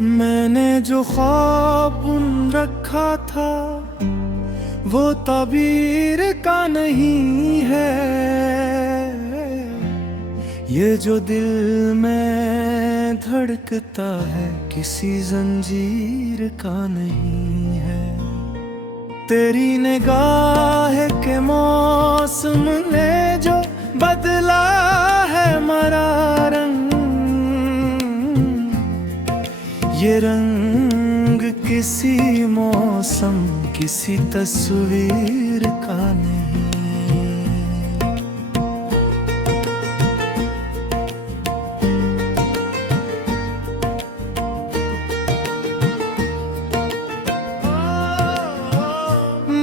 मैंने जो ख्वाब बुन रखा था वो ताबीर का नहीं है। ये जो दिल में धड़कता है किसी जंजीर का नहीं है। तेरी निगाह के मौसम ने जो बदला है हमारा रंग, ये रंग किसी मौसम किसी तस्वीर का नहीं।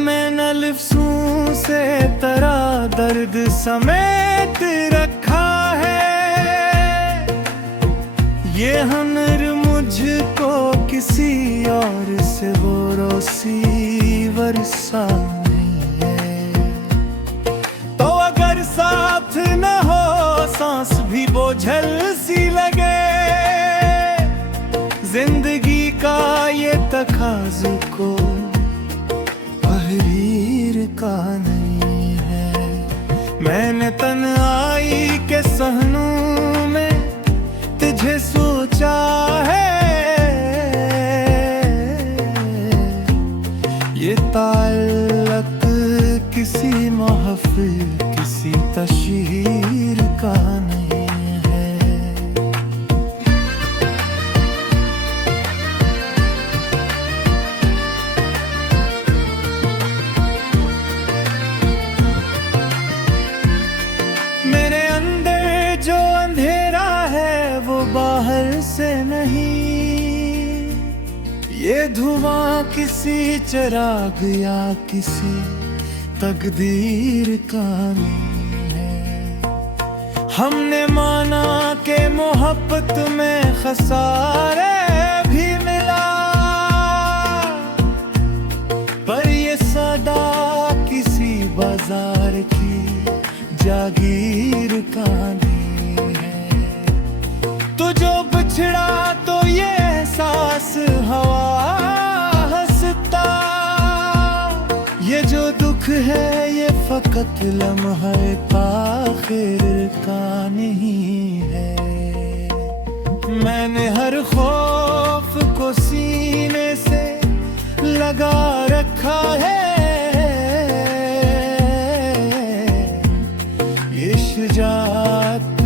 मैंने लफ्ज़ों से तेरा दर्द समेट रखा है। ये हुनर मुझको किसी और से वो रिसीवर सा नहीं है। तो अगर साथ न हो सांस भी बोझल सी लगे, जिंदगी का ये तकाज़ा को तहरीर का नहीं है। मैंने तन्हाई के सहनों में तुझे सोचा है। ये ताल्लुक किसी महफिल किसी तशहीर का नहीं है। मेरे अंदर जो अंधेरा है वो बाहर से नहीं। ये धुआं किसी चिराग या किसी तकदीर का नहीं है। हमने माना कि मोहब्बत में खसारे भी मिला, पर ये सदा किसी बाजार की जागीर का नहीं है। तो जो बिछड़ा तो ये एहसास हवा हंसता, ये जो दुख है ये फकत लम्हे आखिर का नहीं है। मैंने हर खौफ को सीने से लगा रखा है। ये शुजाअत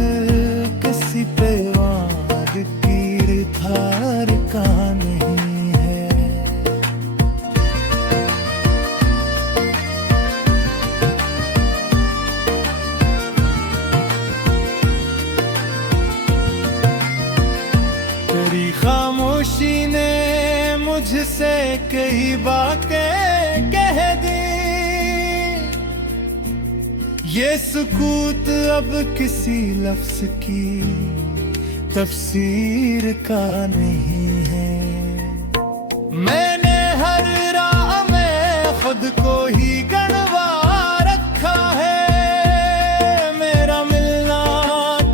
किसी पे वार की धार का नहीं है। तेरी खामोशी ने मुझसे कई बातें कह दी। ये सुकूत अब किसी लफ्ज की तफसीर का नहीं है। मैंने हर राह में खुद को ही गड़वा रखा है। मेरा मिलना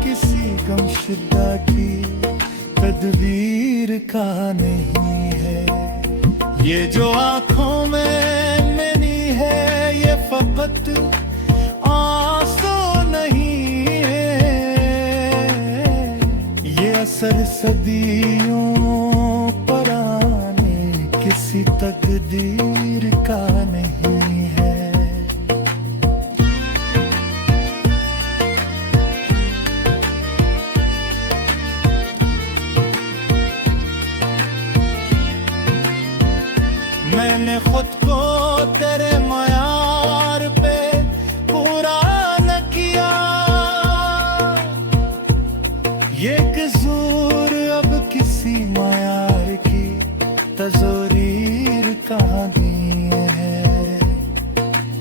किसी गमशुदा की तदबीर का नहीं है। ये जो आंखों में मैंने है ये फकत आंसू नहीं है। ये असर सदियों पुराने किसी तकदीर का नहीं है। मैंने खुद को तेरे मयार पे पूरा न किया। ये कसूर अब किसी मयार की तज़रीर का नहीं है।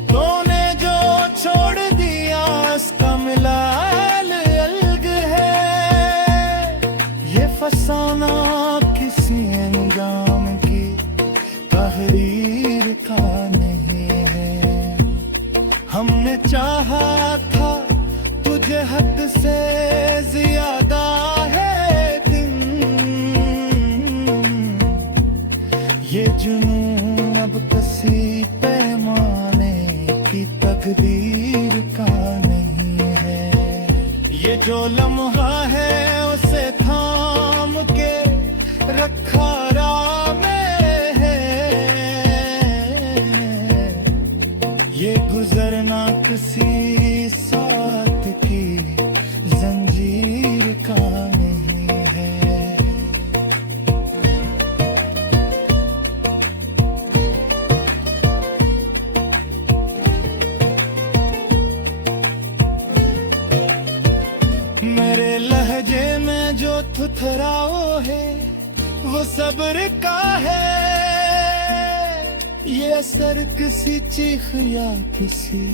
तूने जो छोड़ दिया उसका मिलाल अलग है। ये फसाना किसी अंजाम की तहरीर का नहीं है। हमने चाहा था तुझे हद से ज्यादा है दिन, तकदीर का नहीं है। ये जो लम्हा है उसे थाम के रखा राह में है। ये गुजरना किसी साथ की जंजीर का नहीं है। मेरे लहजे में जो थुथराओ है वो सब्र का है। ये असर किसी चीख या किसी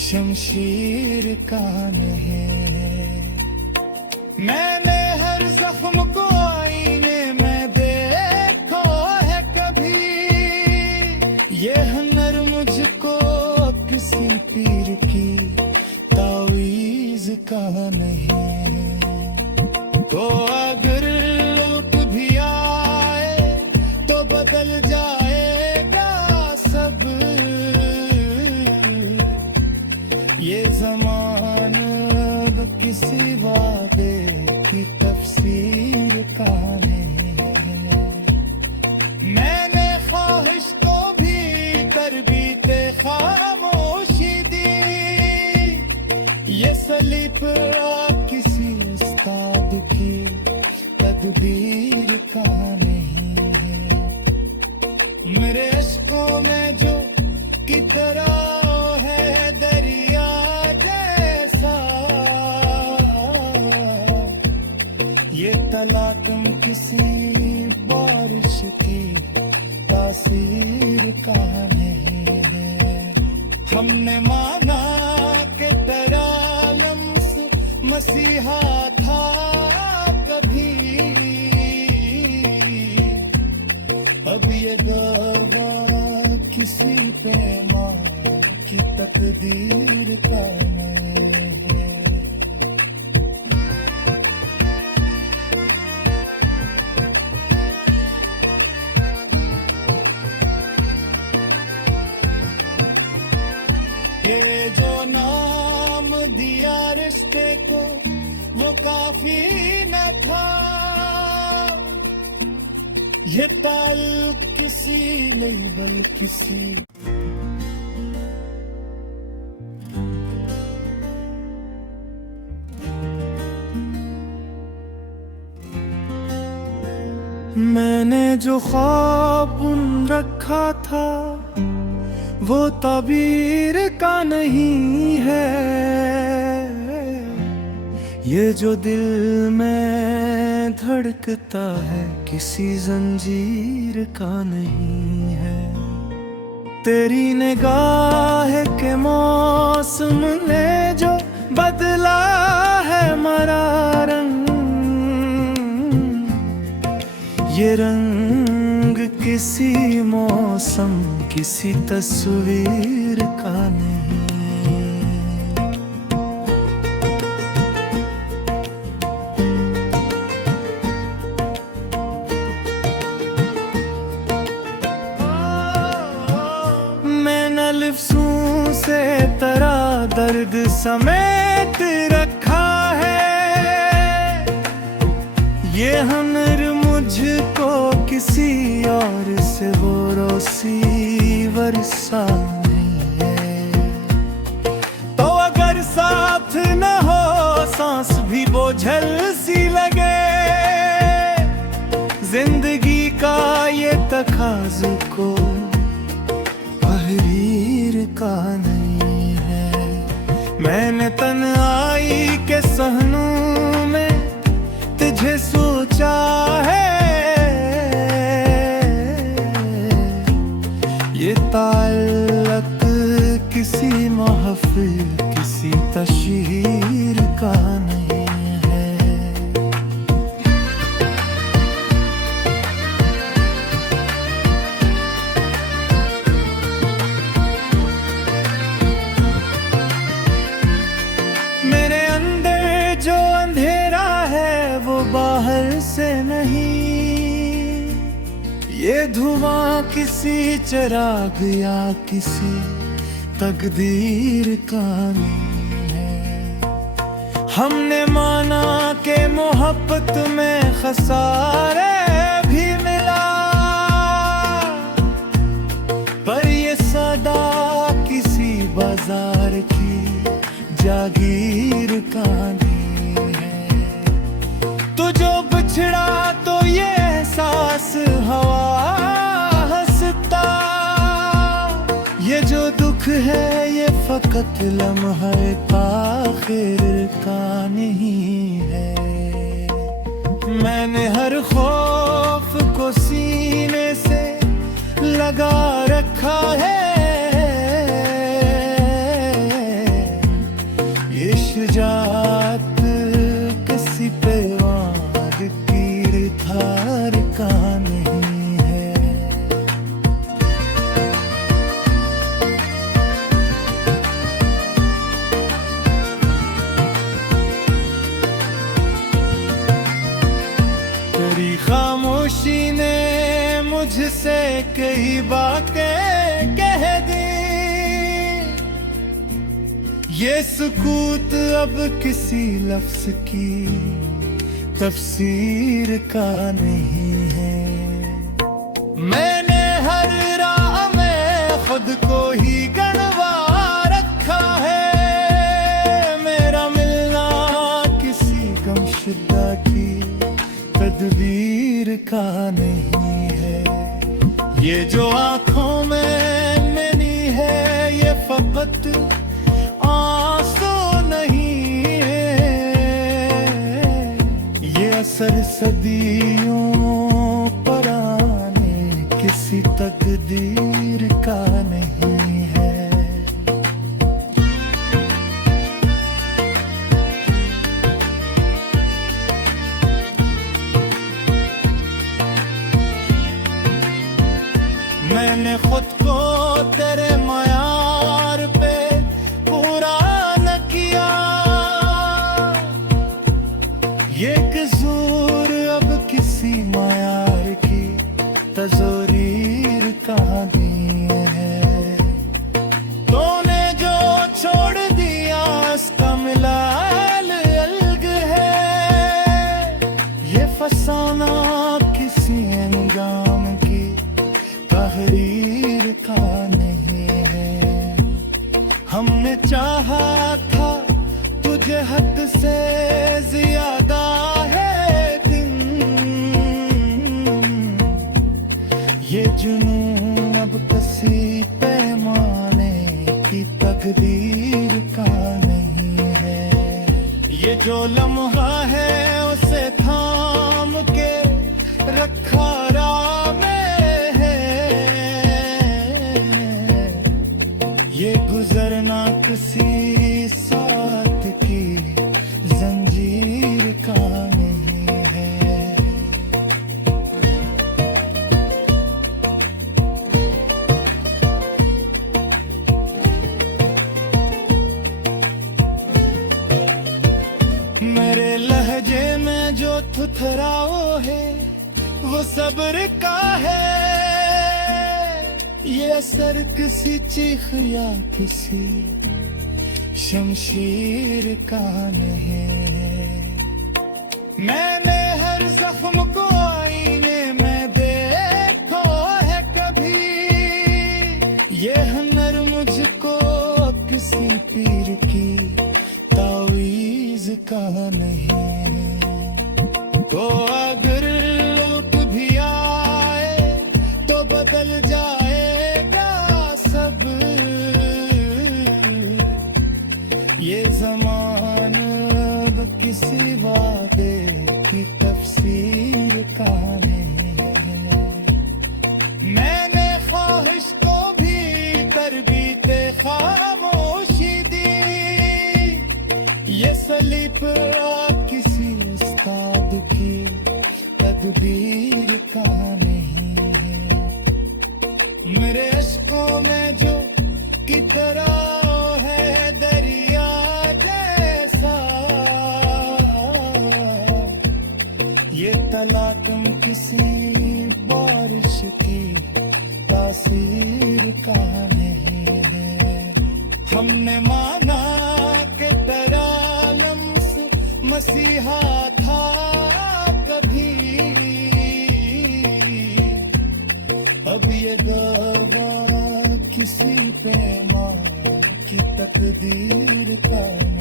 शमशीर का नहीं है। मैंने हर जख्म को आईने में देखा है कभी। ये हुनर मुझको किसी पीर की तावीज का नहीं है। तो अगर लौट भी आए तो बदल जाएगा सब। ये ज़माना किसी वादे की तफसीर का नहीं है। मैंने ख्वाहिश को भी तरबीत खामोशी दी। ये सलीब किसी उस्ताद की तदबीर का नहीं है। मेरे अश्कों में जो की तरह है दरिया जैसा। ये तलाकम किसी बारिश की तासीर का नहीं है। हमने माना के तेरा लम्स मसीहा था कभी। अब ये गवाह किसी पैमान की तकदीर का नहीं है। ये जो नाम दिया रिश्ते को वो काफी न था। ये ताल्लुक किसी लेवल किसी। मैंने जो ख्वाब बुन रखा था वो ताबीर का नहीं है। ये जो दिल में धड़कता है किसी जंजीर का नहीं है। तेरी निगाह के मौसम ने जो बदला है हमारा रंग। ये रंग किसी मौसम किसी तस्वीर का नहीं। मैं न लिफ्ज़ों से तेरा दर्द समेट रखा है। ये हुनर मुझको किसी और से वो रिसीवर सा नहीं है। तो अगर साथ न हो सांस भी बोझल सी लगे। जिंदगी का ये तकाज़ा को तहरीर का नहीं है। मैंने तन्हाई के सहनों में तुझे सोचा है। ये ताल्लुक किसी महफिल किसी तशहीर का नहीं है। मेरे अंदर जो अंधेरा है वो बाहर से नहीं। ये धुआं किसी चिराग या किसी तकदीर का नहीं है। हमने माना कि मोहब्बत में खसारे भी मिला, पर ये सदा किसी बाजार की जागीर का नहीं है। तो जो बिछड़ा तो ये एहसास हवा हंसता, ये जो दुख है ये फकत लम्हे आखिर का नहीं है। मैंने हर खौफ को सीने से लगा रखा है, ये शुजाअत किसी पे वार तीर धार का नहीं है। तेरी खामोशी ने मुझसे कई बातें कह दी, ये सुकूत अब किसी लफ्ज की तफसीर का नहीं है। मैंने हर राह में खुद को ही गणवा रखा है, मेरा मिलना किसी गमशुदा की तदबीर का नहीं है। ये जो आंखों में मिली है ये फकत आंसू नहीं है, ये असर सदियों पुराने किसी तकदीर का नहीं है। मैंने खुद को तेरे मयार पे पूरा न किया, ये कसूर अब किसी मयार की तज़रीर का नहीं है। तूने जो छोड़ दिया उसका मिलाल अलग है, ये फसाना किसी अंजाम की तहरीर का नहीं है। हमने चाहा था तुझे हद से ज्यादा है दिन, ये जुनून अब किसी पैमाने की तकदीर का नहीं है। ये जो लम्हा है उसे थाम के रखा राह में, ये गुजरना किसी साथ की जंजीर का नहीं है। मेरे लहजे में जो थुथराओ है वो सब्र का है, ये असर किसी चीख या किसी शमशीर का नहीं है। मैंने हर जख्म को आईने में देखा है कभी, ये हुनर मुझको किसी पीर की तावीज का नहीं है। तो अगर लौट भी आए तो बदल जाएगा सब, ये ज़माना अब किसी वादे की तफसीर का नहीं है। मैंने ख्वाहिश को भी तरबीते खामोशी दी, ये सलीब किसी उस्ताद की तदबीर का नहीं है। मेरे अश्कों में जो की तरह है दरिया जैसा, ये तलाकम किसी बारिश की तासीर का नहीं है। हमने माना कि तेरा लम्स मसीहा था कभी, अब ये गवाह किसी पैमान की तकदीर का है।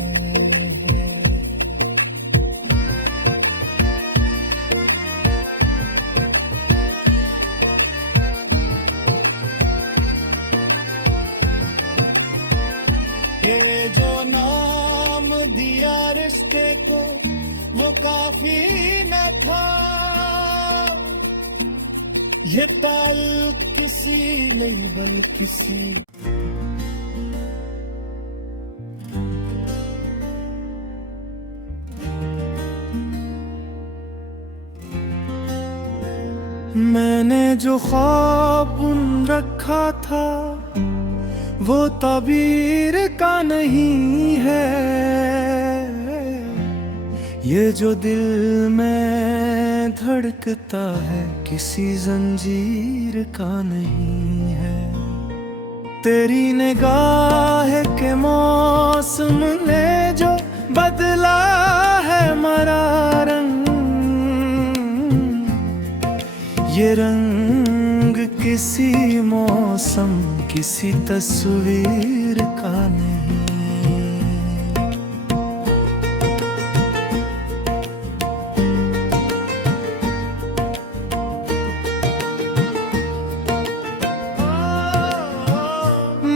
ये जो नाम दिया रिश्ते को वो काफी न था, ये ताल्लुक किसी नहीं बल किसी। मैंने जो ख्वाब बुन रखा था वो ताबीर का नहीं है, ये जो दिल में धड़कता है किसी जंजीर का नहीं है। तेरी निगाह के मौसम ने जो बदला है हमारा रंग, ये रंग किसी मौसम किसी तस्वीर का नहीं।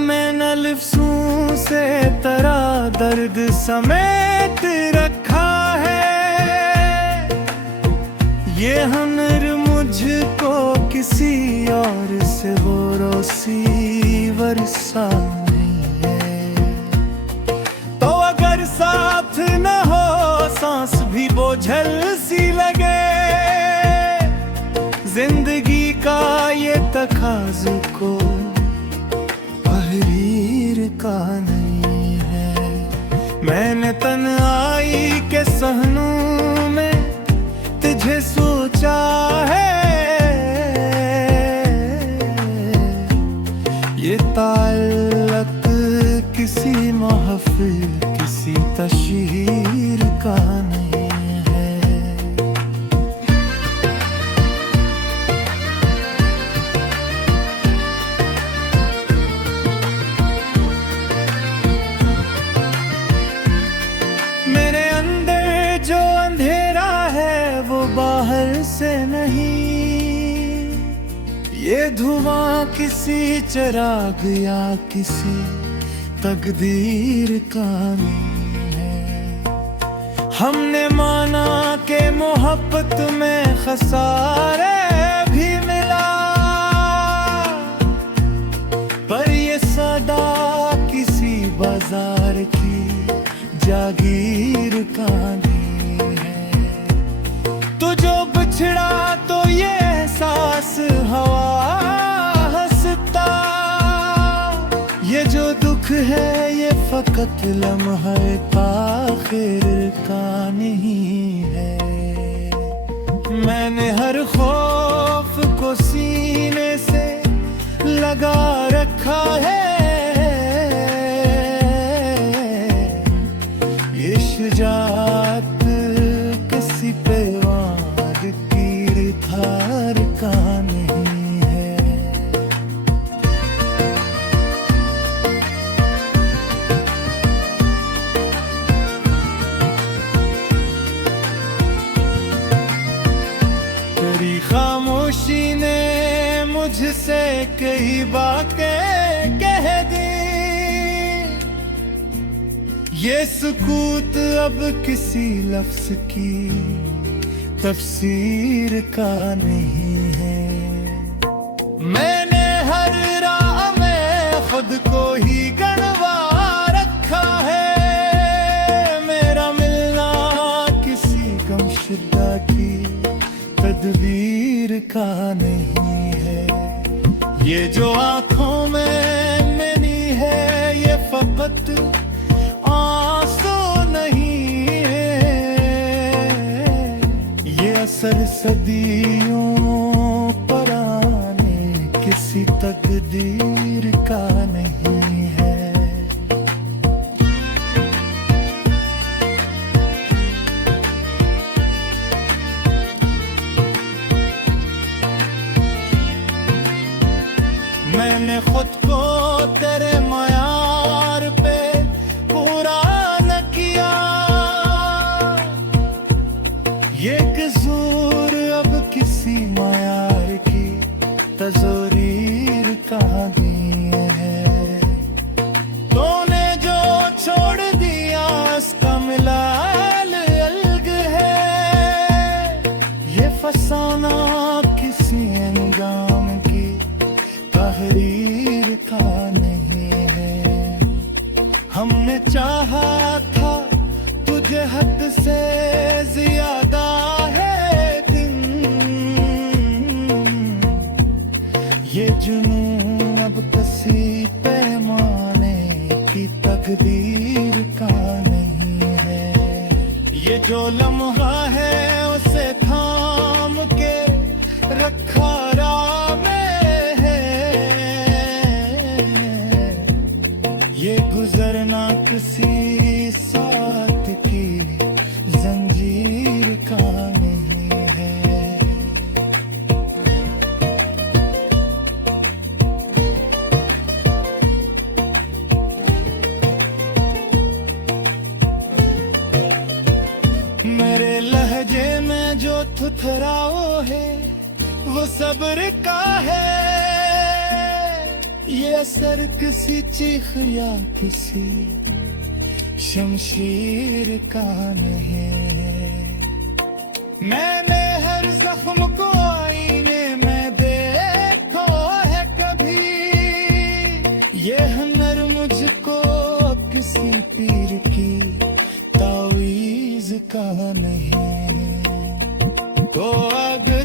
मैं न लिफ्ज़ों से तेरा दर्द समेट रखा है, ये हुनर मुझको किसी और से वो रिसीवर सा नहीं है। तो अगर साथ न हो सांस भी बोझल सी लगे, जिंदगी का ये तकाज़ा को तहरीर का नहीं है। मैंने तन्हाई के सहनों में तुझे सोचा है, ये ताल्लुक किसी महफिल किसी तशहीर का नहीं है। मेरे अंदर जो अंधेरा है वो बाहर से नहीं, ये धुआं किसी चिराग या किसी तकदीर का नहीं है। हमने माना कि मोहब्बत में खसारे भी मिला, पर ये सदा किसी बाजार की जागीर का नहीं है। तो जो बिछड़ा तो ये एहसास हवा हंसता, ये जो दुख है ये फकत लम्हे आखिर का नहीं है। मैंने हर खौफ को सीने से लगा रखा है, ये शुजाअत किसी पे वाद की धार का नहीं है। तेरी खामोशी ने मुझसे कई बातें कह दी, ये सुकूत अब किसी लफ्ज की तफसीर का नहीं है। मैंने हर राह में खुद को ही गड़वा रखा है, मेरा मिलना किसी गमशुदा की तदबीर का नहीं है। ये जो आंखों में मैंने है ये फकत आंसू नहीं है, ये असर सदियों पुराने किसी तकदीर का नहीं है। तेरे मयार पे पूरा न किया, ये कसूर अब किसी मयार की तज़ोरीर कहानी है। तूने जो छोड़ दिया इसका मिलाल अलग है, ये फसाना किसी अंजाम की तहरीर का नहीं है। हमने चाहा था तुझे हद से ज्यादा है दिन, ये जुनून अब किसी पैमाने की तकदीर का नहीं है। ये जो लम्हा है उसे थाम के रखा राह में है, ये गुजरना किसी साथ की जंजीर का नहीं है। मेरे लहजे में जो थुथराओ है वो सब्र का है, ये असर किसी चीख या किसी शमशीर का नहीं है। मैंने हर जख्म को आईने में देखो है कभी, ये हुनर मुझको किसी पीर की तावीज का नहीं है। तो अगर